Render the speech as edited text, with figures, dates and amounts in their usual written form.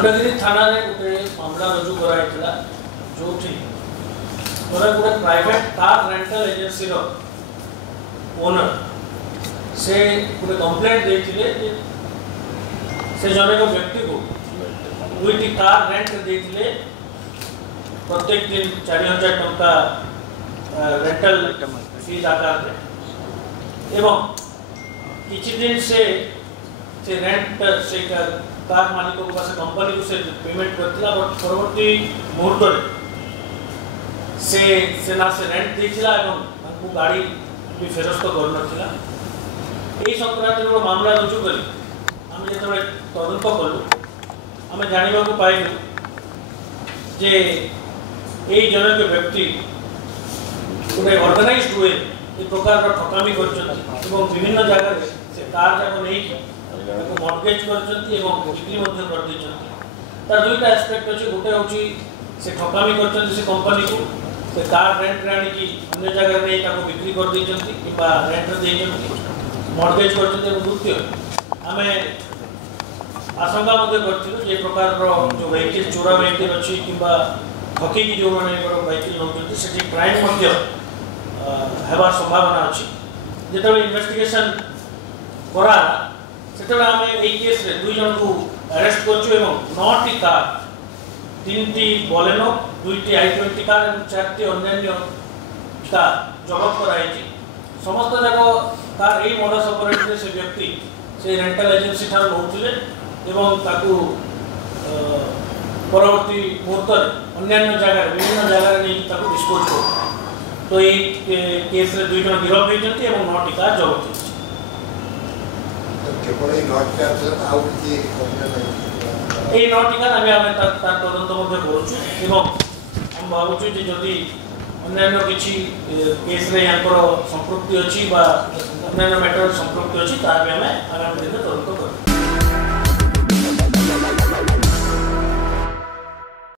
खंडगिरी थाना रे गोटे मामला रुजु कराइला जो गोटे प्राइवेट कार रेंटल एजेंसी रो ओनर से गोटे कंप्लेंट देथिले से जने को व्यक्ति को दुईटी कार रेंट देथिले प्रत्येक दिन 4000 टंका रेंटल फीस आकार दे एवं किछि दिन से रेंट से कार मालिक को पास कंपनी को से पेमेंट करथिला बट परवर्ती मुहूर्त से ना से रेंट देथिला एवं ताकू गाड़ी भी फेरस्त कर नथिला एही संक्रांत रो मामला रुजु करी हम जेतबे तदंत कलु हम जानिबा को पाइलु जे एही जनक व्यक्ति गोटे ऑर्गेनाइज्ड वे ए प्रकार ठकामी करछथि एवं विभिन्न जगह से कार जाको नहीं मॉर्गेज करछथि एवं बिक्री मध्य कर देछथि तार दुईटा एस्पेक्ट अछि गोटे होछि से ठकामी करछथि से कंपनी को से कार रेंट रानी की अन्य जगह रे ताको बिक्री कर देछथि किबा रेंट देछथि मॉर्गेज करछथि एवं द्वितीय हमें आशंका मध्य करथिलु जे प्रकार रो जो व्हीकल चोरा व्हीकल अछि किबा ठकी की जो माने व्हीकल नउछथि सेठी क्राइम मध्य हेबार संभावना अछि जेतबे इन्वेस्टिगेशन करा सेतबे हमें एई केस रे दुई जन को अरेस्ट करछु एवं 9 T car 3 T Baleno 2 T i20 car एवं 4 टी अन्य कार जब्त कराइछि समस्त जाको कार एई मॉडस ऑपरेटरी से व्यक्ति से रेंटल एजेंसी थार होउथिले एवं ताकू परवर्ती मुहूर्त अन्य जगह विभिन्न जगह नै ताकू डिस्पोज कर तो ये केस रे दुई जन गिरफ्त होइछथि एवं 9 टी कार जब्त होइछि केवल এই নটটা আউ কি এই নটিকা আমি তার তদন্ত মধ্যে করছু এবং আমি ভাবুছি যে যদি অন্যান্য কিছু কেস রে ইয়াଙ୍କର সম্পৃক্তি ଅଛି বা অন্যান্য ম্যাটার সম্পৃক্তি ଅଛି তাহলে আমি আগামী দিনে তদন্ত